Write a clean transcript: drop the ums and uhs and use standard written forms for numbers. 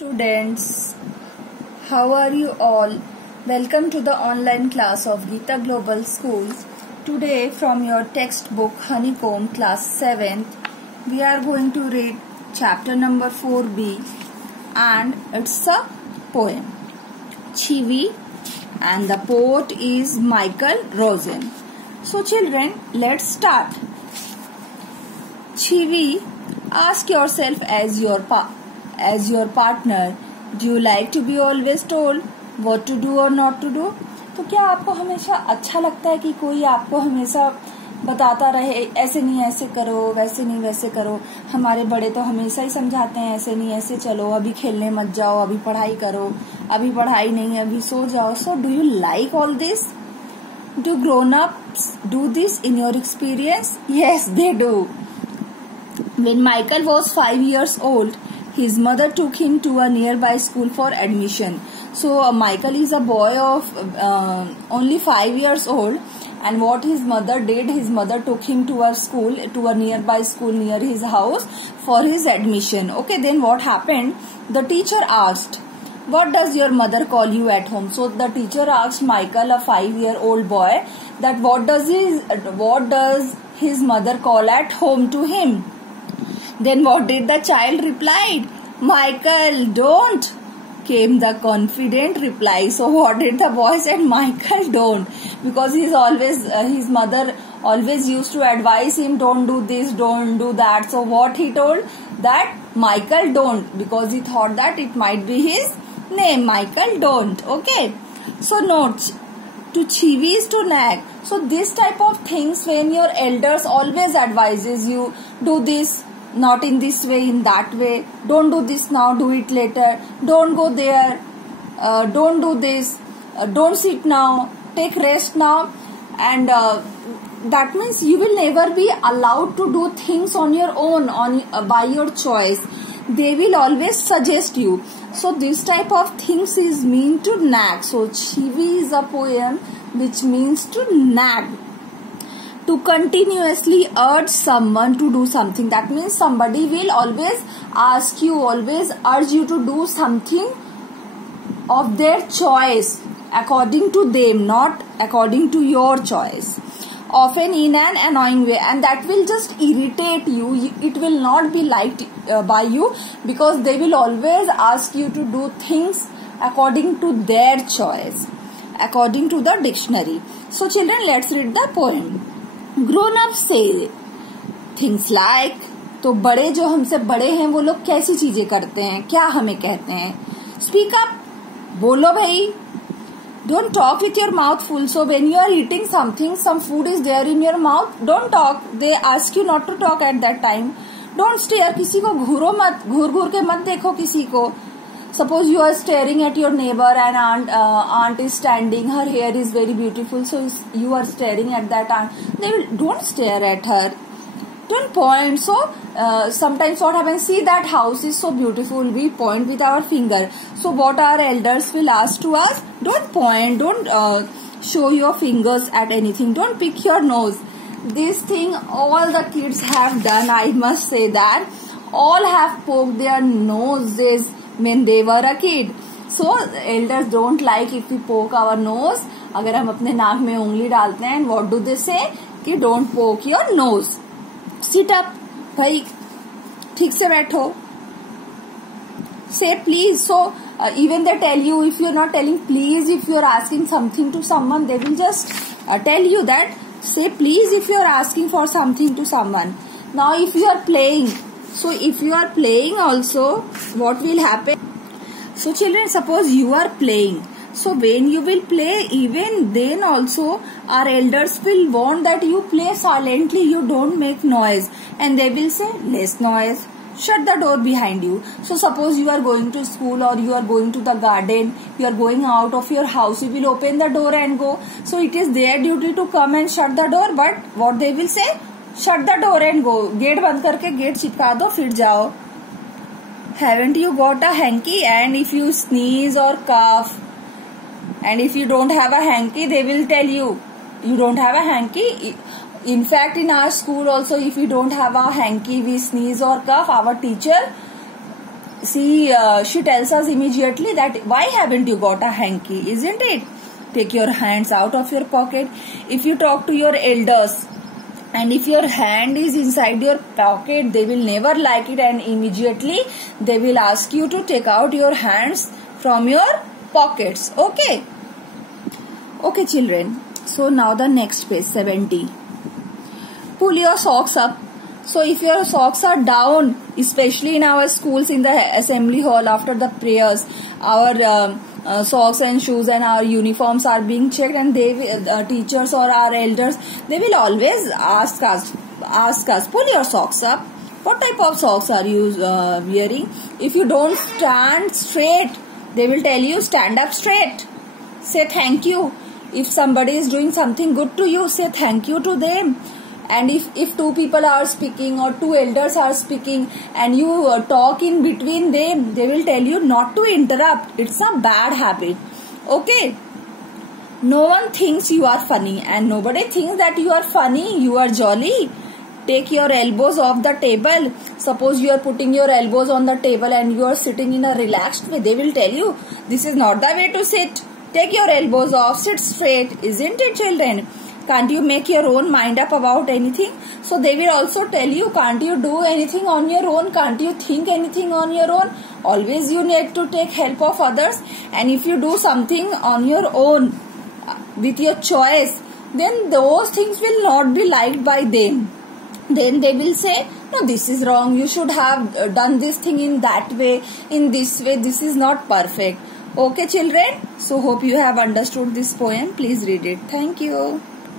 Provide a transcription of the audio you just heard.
Students, how are you all? Welcome to the online class of Geeta Global Schools. Today from your textbook Honeycomb class 7th, we are going to read chapter number 4b and it's a poem. Chivi, and the poet is Michael Rosen. So children, let's start. Chivi, ask yourself as your partner, do you like to be always told what to do or not to do? तो क्या आपको हमेशा अच्छा लगता है कि कोई आपको हमेशा बताता रहे ऐसे नहीं ऐसे करो, वैसे नहीं वैसे करो? हमारे बड़े तो हमेशा ही समझाते हैं ऐसे नहीं ऐसे चलो, अभी खेलने मत जाओ, अभी पढ़ाई करो, अभी पढ़ाई नहीं, अभी सो जाओ. So do you like all this? Do grown-ups do this in your experience? Yes, they do. When Michael was 5 years old, his mother took him to a nearby school for admission. So Michael is a boy of only 5 years old, and what his mother did, his mother took him to a nearby school near his house for his admission. Okay, then what happened? The teacher asked, what does your mother call you at home? So the teacher asked Michael, a 5-year-old boy, that what does his mother call at home to him? Then what did the child reply? Michael, don't, came the confident reply. So what did the boy say? Michael, don't. Because his mother always used to advise him, don't do this, don't do that. So what he told? That Michael, don't. Because he thought that it might be his name. Michael, don't. Okay. So notes. To chivi is to nag. So this type of things, when your elders always advises you, do this, not in this way, in that way, don't do this now, do it later, don't go there, don't do this, don't sit now, take rest now, and that means you will never be allowed to do things on your own, by your choice. They will always suggest you. So this type of things is mean to nag. So chivi is a poem which means to nag. To continuously urge someone to do something. That means somebody will always ask you, always urge you to do something of their choice, according to them, not according to your choice. Often in an annoying way, and that will just irritate you. It will not be liked by you, because they will always ask you to do things according to their choice, according to the dictionary. So children, let's read the poem. Grown up say things like, तो बड़े जो हमसे बड़े हैं वो लोग कैसी चीजें करते हैं, क्या हमें कहते हैं? Speak up, बोलो भाई. Don't talk with your mouth full. So when you are eating something, some food is there in your mouth, don't talk. They ask you not to talk at that time. Don't stare. किसी को घूरो मत, घूर के मत देखो किसी को. Suppose you are staring at your neighbor and aunt is standing, her hair is very beautiful, so you are staring at that aunt. Don't stare at her. Don't point. So sometimes what happens, see that house is so beautiful, we point with our finger. So what our elders will ask to us, don't point, don't show your fingers at anything, don't pick your nose. This thing all the kids have done, I must say that. All have poked their noses when they were a kid. So elders don't like if we poke our nose. अगर हम अपने नाक में उंगली डालते हैं, what do they say? कि don't poke your nose. Sit up, भाई ठीक से बैठो. Say please. So even they tell you, if you're not telling please, if you're asking something to someone, they will just tell you that say please if you're asking for something to someone. Now if you are playing, so if you are playing also, what will happen? So children, suppose you are playing. So when you will play, even then also our elders will want that you play silently, you don't make noise. And they will say less noise, shut the door behind you. So suppose you are going to school or you are going to the garden, you are going out of your house, you will open the door and go. So it is their duty to come and shut the door, but what they will say? Shut the door and go. Gate बंद करके gate चिपका दो, फिर जाओ. Haven't you got a hanky? And if you sneeze or cough, and if you don't have a hanky, they will tell you don't have a hanky. In fact, in our school also, if we don't have a hanky, we sneeze or cough, our teacher she tells us immediately that why haven't you got a hanky, isn't it? Take your hands out of your pocket. If you talk to your elders and if your hand is inside your pocket, they will never like it, and immediately they will ask you to take out your hands from your pockets. Okay children, so now the next page 70. Pull your socks up. So if your socks are down, especially in our schools, in the assembly hall after the prayers, our socks and shoes and our uniforms are being checked, and teachers or our elders, they will always ask us, pull your socks up. What type of socks are you wearing? If you don't stand straight, they will tell you stand up straight. Say thank you. If somebody is doing something good to you, say thank you to them. And if two people are speaking or two elders are speaking and you talk in between them, they will tell you not to interrupt. It's a bad habit. Okay. No one thinks you are funny, and nobody thinks that you are funny, you are jolly. Take your elbows off the table. Suppose you are putting your elbows on the table and you are sitting in a relaxed way. They will tell you this is not the way to sit. Take your elbows off, sit straight. Isn't it, children? Can't you make your own mind up about anything? So they will also tell you, can't you do anything on your own? Can't you think anything on your own? Always you need to take help of others. And if you do something on your own with your choice, then those things will not be liked by them. Then they will say, no, this is wrong. You should have done this thing in that way, in this way. This is not perfect. Okay, children. So hope you have understood this poem. Please read it. Thank you.